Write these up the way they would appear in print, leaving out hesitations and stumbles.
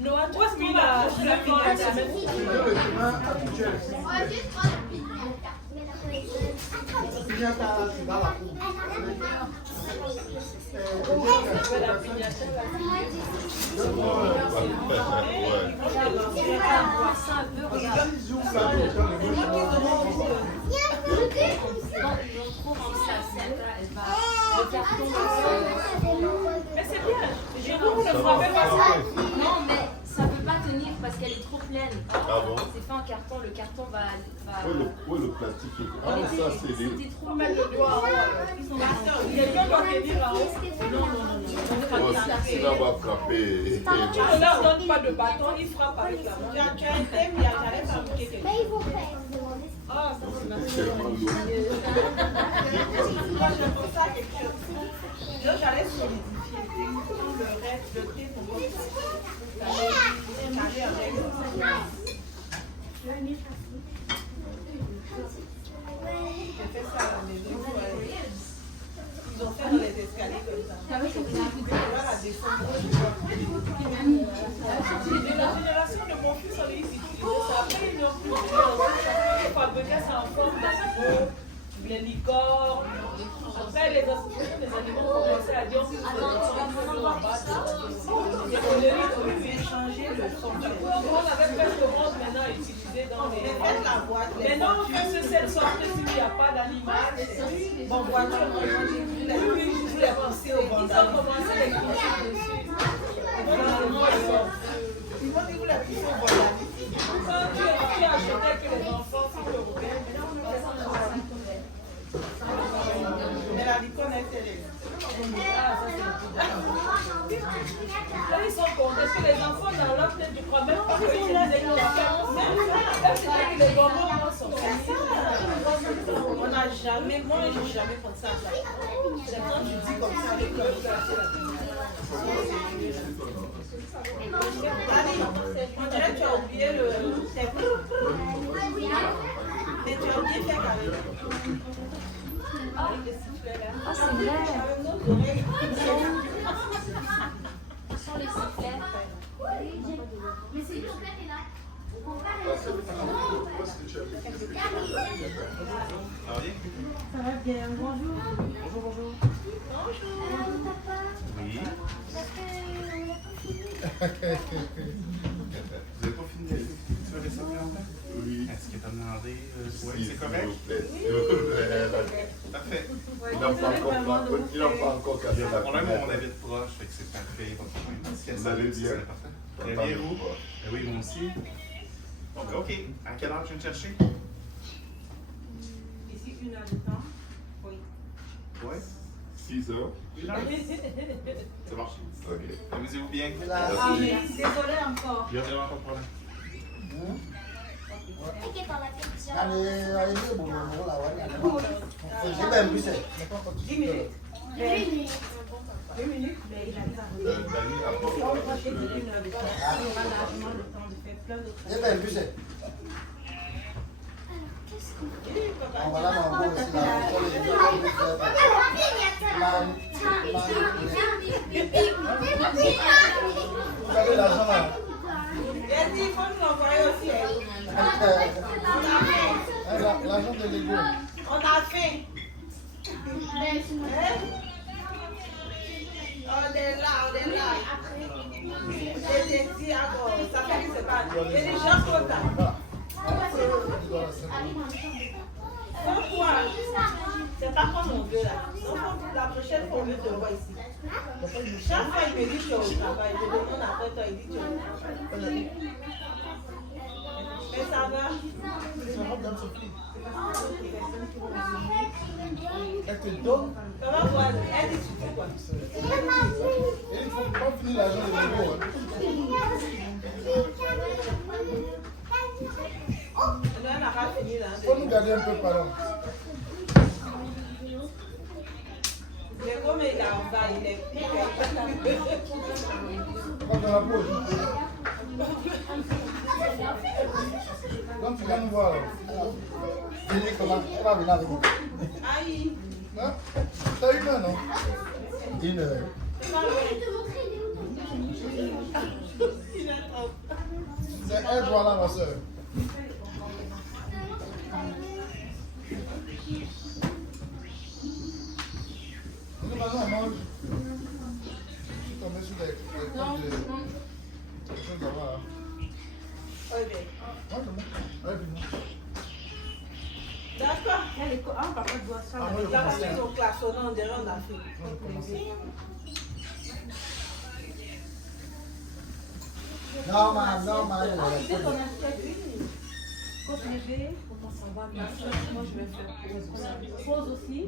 Noah, où est-ce qu'on va la semaine? Mais c'est bien. Jérôme ne frappait pas ça. Non, mais ça ne peut pas tenir parce qu'elle est trop pleine. Ah bon? C'est fait en carton, le carton va... Où est le plastique? Ah non, ça c'est des... C'était trop Mettre le doigt en haut. Quelqu'un doit tenir en haut. Oh, si là on va frapper... Tu ne leur donnes pas de bâton, ils frappent avec la main. Tu as un thème, j'allais fabriquer quelque chose. Mais ils vont faire. Ah, ça C'est tellement lourd. moi j'aime pas ça quelque chose. Là, j'allais solidifier. Le reste, le thé, pour moi. J'allais avec. J'ai fait ça à la maison. Ils ont fait dans les escaliers comme ça. La descente. De la génération de mon fils, on est ici. Après, ils n'ont plus de fabriquer ça en forme d'animaux, les licornes. Après, les associations des animaux ont commencé à dire que c'est en bas. Et on a changer le son. On avait presque le monde maintenant utilisé dans les... Maintenant, on fait cette sorte s'il n'y a pas d'animal. Bon, voiture, ils ont commencé à les pousser dessus. Ils vont dire que la pousser au vandalisme. Quand tu achetais que les enfants sont européens, mais la licorne est terrible. Là, ils sont contents parce que les enfants dans leur tête, je crois même pas qu'ils disaient qu'ils ont fait. C'est les bonbons sont on n'a jamais, moi j'ai jamais pensé à ça. C'est quand tu dis comme ça à l'école. Allez, on dirait que tu as oublié le thème. Mais tu as oublié faire avec. Ah, c'est vrai. Sans les sifflets. Mais c'est tout là. Ça va bien, bonjour. Bonjour. Oui. Vous n'avez pas fini? Tu vas laisser un peu? Oui. Est-ce que tu as demandé? Oui, c'est correct? Parfait. Il n'a pas encore cassé la On a mon avis de proche, fait que c'est parfait. Vous allez bien? Très bien, vous? Oui, moi aussi. Bon, ben, OK. À quelle heure tu viens me chercher? Ici, 1 heure de temps. Oui. Oui. 6 heures. 1 heure? C'est bon. Ok. Amusez-vous bien. Ah, mais désolé encore. Il y a vraiment pas de problème. Dix minutes. 2 minutes, mais il arrive à revenir. Si on croit que c'est 1 heure de temps, il y aura largement le temps de faire plein d'autres choses. Il faut nous l'envoyer aussi. L'argent de Lego. On a faim. On est là. Et ça fait que c'est pas. Et les gens sont là. Pourquoi? C'est pas comme on veut là. Donc, la prochaine fois, on veut te voir ici. Chaque fois, il me dit que tu es au travail. Je demande après toi, il dit que tu es au travail. Mais ça va? Elle te donne. Comment voir? Elle dit tu fais quoi? Et il faut pas finir l'argent de Lego. Elle n'a pas fini là. Il faut nous garder un peu par là. C'est comme il est en bas, il est. Pas dans la pause. Donc tu viens nous voir. Dis comment tu vas venir avec nous. Aïe. Hein? T'as 1 heure, non? 1 heure. C'est elle, voilà, ma soeur. Nous, maintenant, on mange. Je suis tombé sur les trucs de. Les choses là-bas. Ok. Moi, je mange. Allez, puis moi. D'accord. Par contre, doit ça. Ah, moi, je Là, commence. ils ont klaxonné, on dirait en Afrique. Moi, je commence. Non, man, non, man. Dès qu'on a fait une, quand je vais, comment ça va, bien sûr, moi je vais faire pause aussi.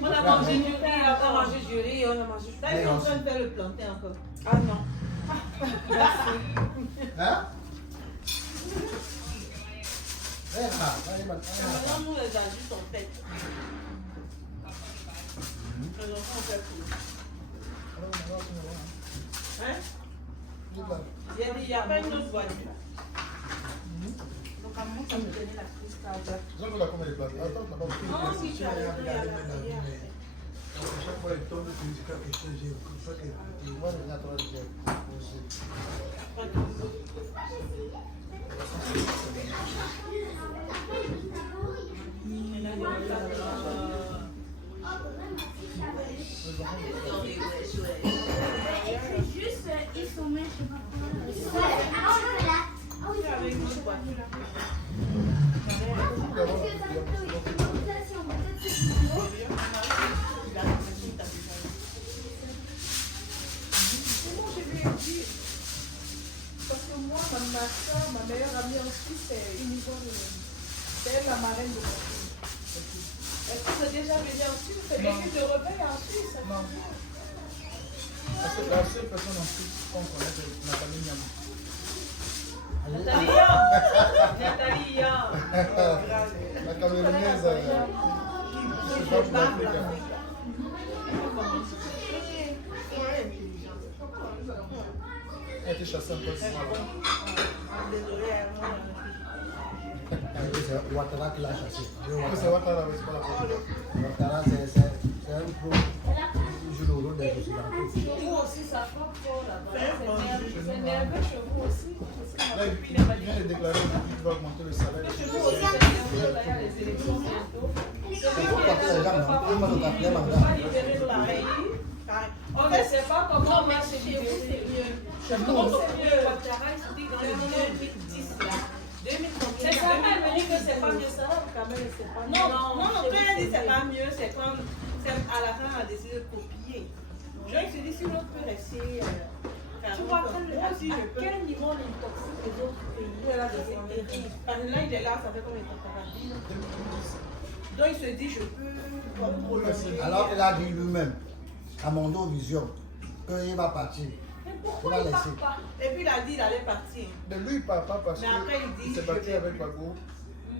On a mangé du riz, on a mangé du riz, on a mangé du riz. Là, ils sont en train de faire le plantain encore. Ah non. Hein? Allez, Maintenant, nous, les adultes, on fait. Les enfants, on fait tout. Hein? Il n'y a pas une autre voiture. Donc à moi, ça me donnait la crise cardiaque. Ils ont fait la combien de places? Attends, t'as pas pris. Non, si tu as Chaque fois, il tombe sur quelque chose, j'ai fait que tu vois les naturels de poser. C'est juste, ils sont même, je sais pas comment. Ah oui, avec une autre voiture. parce que ça peut être une augmentation, peut-être c'est plus gros. Comment je lui ai dit, parce que moi, ma soeur, ma meilleure amie en Suisse, c'est une c'est elle la marraine de ma fille. Est-ce que c'est déjà venu en Suisse? C'est quelqu'un de repère en Suisse? Non. Parce que la seule personne en Suisse qu'on connaît, c'est Nathalie Niam. Nathalie Yang. Nathalie Yang. La camerounaise, je sais pas pour l'Afrique. Elle était chassée un peu de Désolée, C'est Ouattara qui l'a chassé. C'est Ouattara, c'est pas la première. Ouattara, c'est un pro qui joue le rôle des Occidentaux. vous aussi, ça frappe fort là-bas. C'est nerveux chez vous aussi. Là, il vient de déclarer qu'il va augmenter le salaire. Chez vous aussi, c'est nerveux. Là, il y a les élections bientôt. Il faut partir les gens, non? Il faut partir les On mandats. va libérer pareil. On ne sait pas comment on va se libérer. C'est mieux. Comment c'est mieux? Ouattara, il se dit dans les 2010 là. 2030. Mais ça m'a venu que c'est pas mieux ça, quand même, c'est pas mieux. Non, quand elle dit c'est pas mieux, c'est quand à la fin on a décidé de copier. Je me suis dit si l'autre peut rester. Tu vois à quel niveau on intoxique les autres pays? Parce que là il est là, ça fait combien de temps? Donc il se dit je peux prolonger. Alors qu'il a dit lui-même, à mon dos vision, qu'il va partir. Il va laisser. Et puis il a dit il allait partir. Mais lui, il ne part pas parce Mais après, il dit, qu'il s'est je battu vais- avec Gbagbo.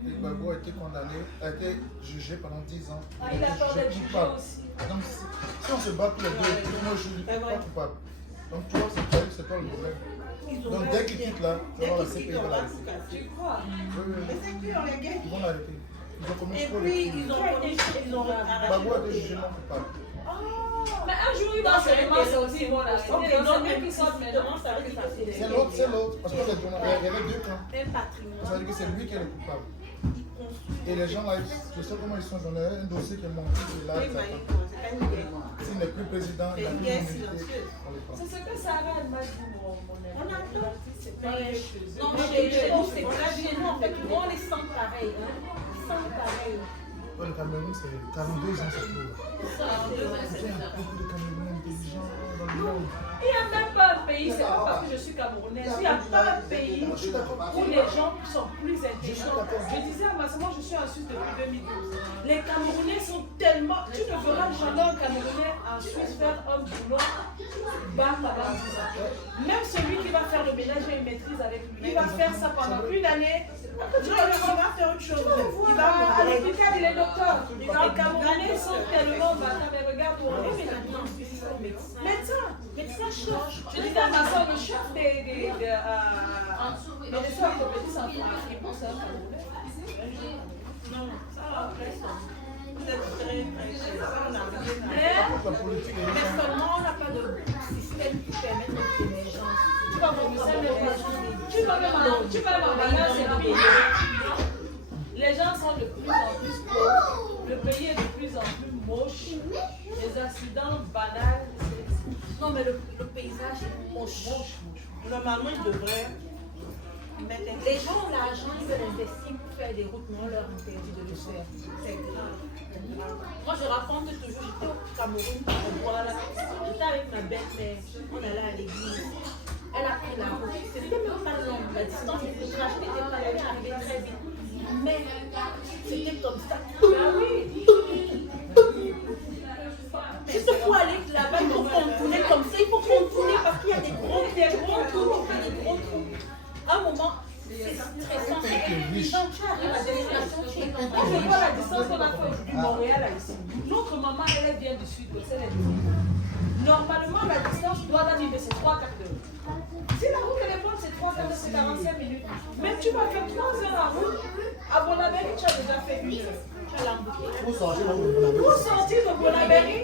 Et Gbagbo a été condamné, a été jugé pendant 10 ans. Ah, il a peur d'être jugé coupable. aussi. Donc, si on se bat tous les deux, moi je ne suis pas coupable. Donc, tu vois, c'est toi le problème. Donc, dès qu'il quitte là, tu vas voir la CPI va l'arrêter. Tu crois? Oui, oui, Mais oui. c'est qui on les gagne? Ils vont l'arrêter. Ils ont commis Et trop puis de ils ont Gbagbo a été jugé non coupable. Mais un jour, il va se demander aussi, ils vont l'arrêter. Ok, Donc, non, c'est mais mieux qu'ils sortent maintenant. justement, ça veut dire que c'est C'est l'autre, c'est l'autre. Parce qu'il y avait deux camps. un Ça veut patrimoine. dire que c'est lui qui est le coupable. Il construit. Et les gens là, je sais comment ils sont. J'en ai un dossier qui est monté. Et là, Oui, ça mais attend. c'est pas une guerre. S'il n'est plus président, il a C'est une plus guerre d'immunité. silencieuse. On les prend. C'est ce que Sarah, elle m'a dit, mon ami. On attend. C'est pareil chez eux. Non, chez nous, c'est pas chez nous, en fait, nous, on les sent pareil. Hein. Ils sentent pareil. Ouais, le Cameroun, c'est 42 ans, c'est tout. Il y a beaucoup de Camerounais intelligents dans le monde. Il n'y a même pas un pays, c'est pas parce que je suis camerounaise, il n'y a pas un pays où les gens sont plus intelligents. Je disais à ma soeur, moi je suis en Suisse depuis 2012. Les Camerounais sont tellement. Tu ne verras jamais un Camerounais en Suisse faire un boulot bas pendant 10 ans. Même celui qui va faire le ménage et une maîtrise avec lui, il va faire ça pendant une année. Non, il va faire autre chose. Il va à l'hôpital, il est docteur. Les Camerounais sont tellement bâtards, mais regarde où on est maintenant. Médecin chef. Je disais à ma soeur, le chef des médecins orthopédistes en France, c'est un Camerounais. Non, ça va, après ça. Vous êtes très, très cher. Ça, on a rien à Mais la politique. Mais seulement, on n'a pas de système qui permet l'émergence. Tu vas voir ça, Tu vas même en banane, c'est le pays. Les gens sont de plus en plus pauvres. Le pays est de plus en plus moche. Les accidents banals. Non, mais le paysage est moche. Normalement, ils devraient mettre les gens ont l'argent, ils veulent investir pour faire des routes, mais on leur interdit de le faire. C'est grave. Moi, je raconte toujours, j'étais au Cameroun, voilà, j'étais avec ma belle-mère, on allait à l'église. Elle a pris la route. C'était même pas long. La distance, le trajet n'était pas long, j'arrivais très vite. Mais c'était comme ça. Ah oui! Juste pour aller là-bas, il faut contourner comme ça. Il faut contourner parce qu'il y a des gros trous. On fait des gros trous. À un moment, c'est stressant. Quand tu arrives à destination, tu es content. Je vois la distance qu'on a fait du Montréal à ici. Notre maman, elle vient du sud, elle est du sud. Normalement, la distance doit arriver, c'est 3 quarts d'heure. Si la route est bonne, c'est 3 quarts d'heure, c'est 45 minutes. Mais tu vas faire 3 heures la route. À Bonabéry, tu as déjà fait 1 heure. Pour sortir Pour sortir de Bonabéry,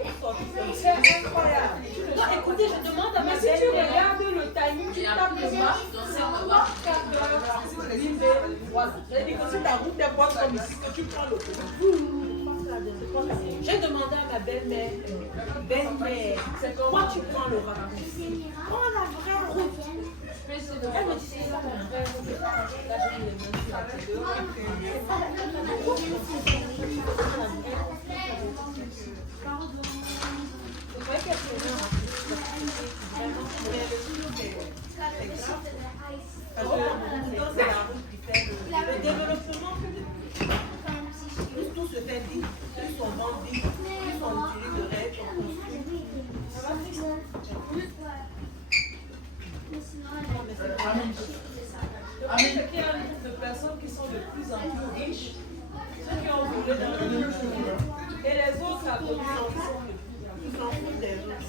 c'est incroyable. Non, écoutez, je demande à ma Mais si tu belle-mère. regardes le timing, tu tapes le map, c'est 3 quarts d'heure, arrivé. Voilà. C'est-à-dire que si ta route est bonne comme ici, que tu prends le J'ai demandé à ma belle-mère, pourquoi tu prends le raccourci? Prends la vraie route. Elle me dit, c'est ça la vraie route. Là, je lui ai dit, c'est pas la route. Vous voyez qu'elle fait vraiment, c'est la route qui fait le développement. Tout se fait vite, ils sont vendus vite, ils sont utilisés de rêve, ils sont construits. Ça va vite. Le fait c'est qu'il y a un groupe de personnes qui sont de plus en plus riches, ceux qui ont volé dans le monde, et les autres à côté qui sont de plus en plus des autres.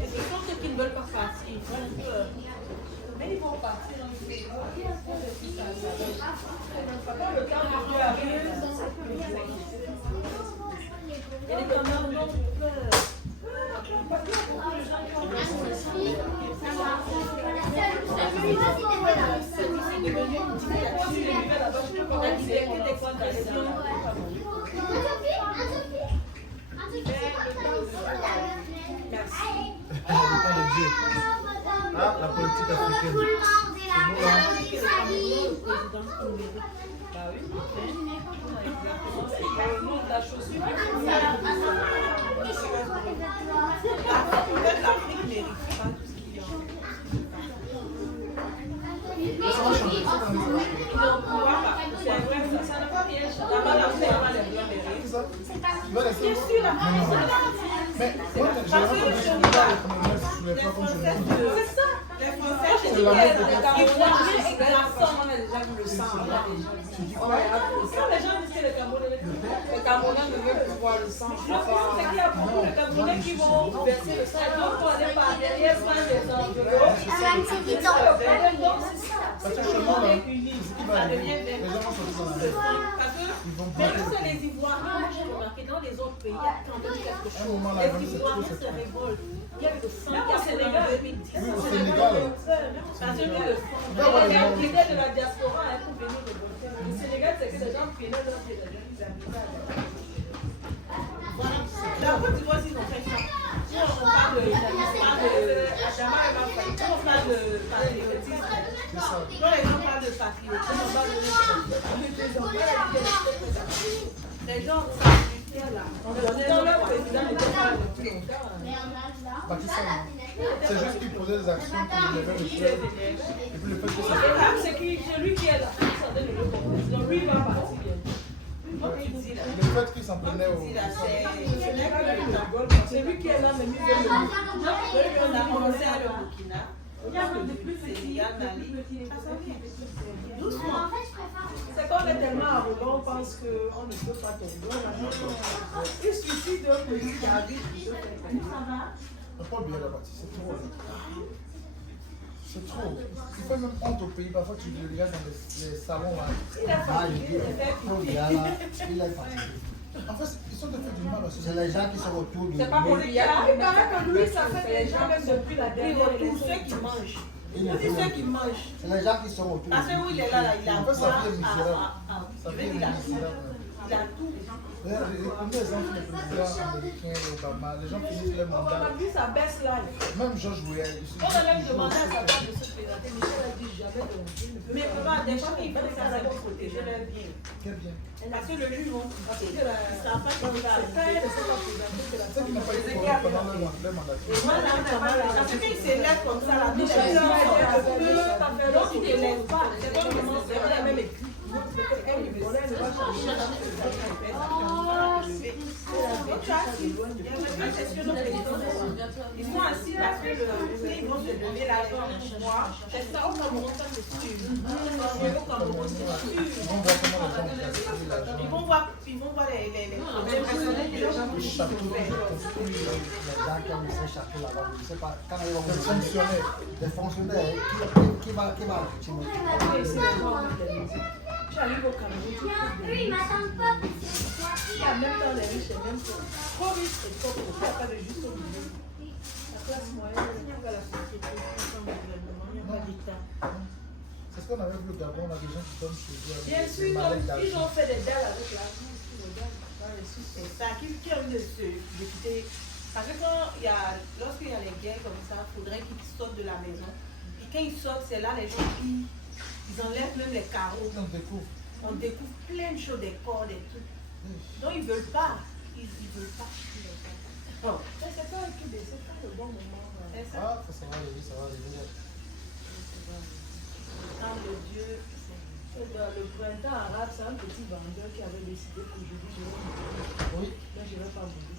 Et ce sont ceux qui ne veulent pas partir, ils ont peur. Mais ils vont partir dans le pays. Quand le temps de Dieu arrive, il y a des gamins qui ont peur. Ah, la politique africaine. Bah oui. La chaussure. L'Afrique mérite pas tout ce qu'il y a. Ça va changer. Ça n'a pas bien changé. Là-bas, l'Afrique a les blancs C'est ça. Tu vas laisser. Bien sûr, la Mais moi, j'ai vraiment entendu que je ne les pas comme je le dis. c'est ça. Les Français, je C'est dis la que même les chose. Ivoiriens et garçons. On a déjà vu le sang. Tu dis quoi? Quand les gens disent que les Camerounais, Les Camerounais ne veulent plus voir le sang. le problème c'est qu'il y a beaucoup de Camerounais qui vont verser le sang et donc on aller par derrière prendre des enveloppes. C'est ça le problème, donc c'est ça. Parce que Tout chez le moi, monde là, est uni. ce qui va arriver, les gens vont sortir dans la rue. Parce que Ils vont mais boire. nous, c'est les Ivoiriens, moi j'ai remarqué dans les autres pays, il y a quand même quelque À un chose. moment, la Les rue, c'est trop, Ivoiriens c'est se trop. révoltent. Il y a le sang Même qui au a coulé Sénégal. en 2010. Oui, au Sénégal. Parce que le sang. Il va y avoir Les des morts. Guinéens de la diaspora hein, pour venir de voter. Le Sénégal, c'est que les gens prenaient leur pied de La Côte d'Ivoire, ils ont fait ça. Si on parle de Adama et Mafai, si on parle de patriotisme, C'est ça. quand les gens parlent de patriotisme, on parle de les gens s'appliquaient là. On donnait Dans leur leur président n'était pas depuis longtemps. Pakistan, c'est juste qu'ils posaient des actions pour lever le fleuve. Et puis le fait que ça. Le problème, c'est que celui qui est là, ça donne le compromis. Donc lui, il va partir. Le fait qu'ils s'en prenaient au. C'est lui qui est là, mais lui, il veut le On a commencé à le Burkina. Sénégal, Mali. Doucement. C'est qu'on est tellement arrogant, on pense qu'on ne peut pas tomber. Il suffit d'un petit qui arrive, qui se fait. C'est pas bien la partie, c'est trop. C'est trop. Il fait même honte au pays. Parfois, tu le regardes dans les salons là. Il est Ah, il fatigué, il est est là, il est fatigué. En fait, ils sont de fait du mal aussi. C'est les gens qui sont autour du C'est pas pour lit. lui. Il paraît que lui, ça fait les des gens gens qui qui sont depuis la Ils dernière retournent élection. ceux qui mangent. Ils ne On dit font- ceux qui mangent. C'est les gens qui sont autour Parce que où il est là, il a En fait, ça quoi fait misérable. je Ça vais fait dire, misérable. il a tout. Les premiers exemples des présidents américains, Obama, les gens finissent leur On mandat. a dit sa baisse là. Même George Weah. On a même demandé à sa femme de se présenter. Michel a dit jamais de Mais vraiment, des fois, ils font ça, c'est pour protéger leur bien. Quel bien. Parce que le juge vont quitter. Ils savent pas qu'on va arriver. Ceux qui n'ont pas été corrompus pendant leur mandat. Parce qu'ils se lèvent comme ça, là, tout Michel le a monde. dit Donc, ils ne lèvent pas. C'est pas le moment, c'est pas la même équipe. Ils sont assis parce que ils vont se donner l'argent pour moi. C'est ça, au Cameroun, ça c'est sûr. Au Cameroun, c'est sûr. Ils vont voir comment les gens ont placé Ils vont voir l'argent. les personnels que les gens Les touchent. châteaux, les gens qui ont mis ces châteaux là-bas, je ne sais pas, quand ils vont Des fonctionnaires. des fonctionnaires, qui va legitimer? Tu arrives au Cameroun, tu trouves des Lui, il m'attend pas. Il y a même dans les riches et même trop riches et trop pauvres. Il n'y a pas de juste au milieu. La classe moyenne, il n'y a pas la société, sans gouvernement, il n'y a pas d'État. C'est ce qu'on avait vu au Gabon, là, des gens qui tombent chez eux. Bien sûr, ils ont fait des dalles avec la France. C'est ça, qui a envie de se quitter. Parce que lorsqu'il y a les guerres comme ça, il faudrait qu'ils sortent de la maison. Et quand ils sortent, c'est là les gens qui ils enlèvent même les carreaux. On découvre. On découvre plein de choses, des corps, des trucs. Donc ils ne veulent pas. Ils veulent pas. Bon. Mais c'est pas le bon moment. C'est ça. Ah, ça va arriver, ça va arriver. Le temps de Dieu. Le printemps arabe, c'est un petit vendeur qui avait décidé qu'aujourd'hui, je vais mourir. Oui, Là, je ne vais pas mourir.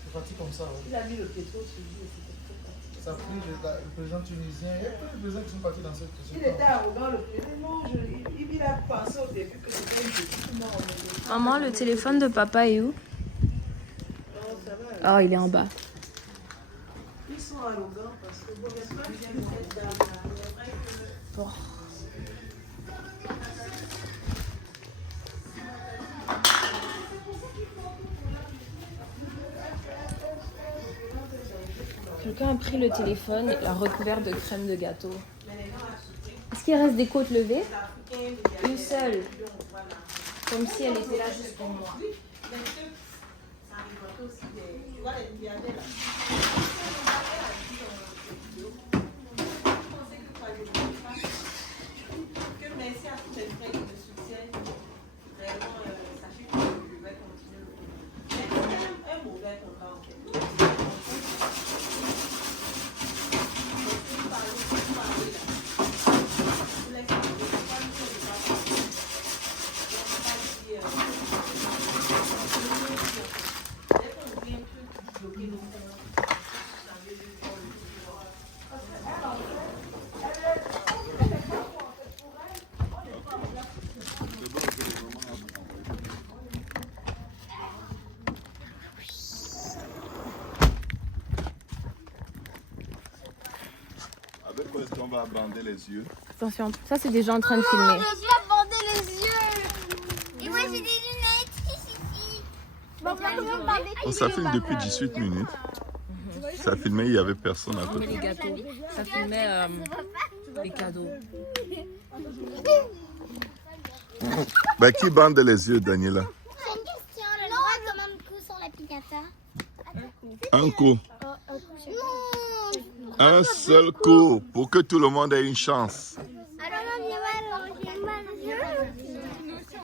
c'est parti comme ça. Oui. Il a mis le pétrole sur lui et c'était très parti. Ça a pris le président tunisien. Il y a plein de présidents qui sont partis dans cette question. Il était arrogant, le président. Non, il a pensé au début que c'était une petite mort. Maman, le téléphone de papa est où? Oh, il est en bas. Ils sont arrogants parce que bon, n'est-ce pas bien cette dame là. Bon. Quelqu'un a pris le téléphone et l'a recouvert de crème de gâteau. Est-ce qu'il reste des côtes levées? Une seule. Comme si elle était là juste pour moi. Merci à tous les frères qui me soutiennent. Vraiment, sachez que je vais continuer le combat. Mais c'est un mauvais combat en fait. Avec quoi est-ce qu'on va bander les yeux? Attention, ça c'est déjà en train de filmer. Je vais bander les yeux. Et moi, j'ai des lunettes ici. Bon, Ça filme depuis 18 minutes. Ça filmait, il n'y avait personne à Ça filmait côté. les gâteaux. Ça filmait les cadeaux. Bah, qui bande les yeux, Daniela? J'ai une question. Le droit comme un coup sur la piñata. Un coup. Non. Un seul coup pour que tout le monde ait une chance.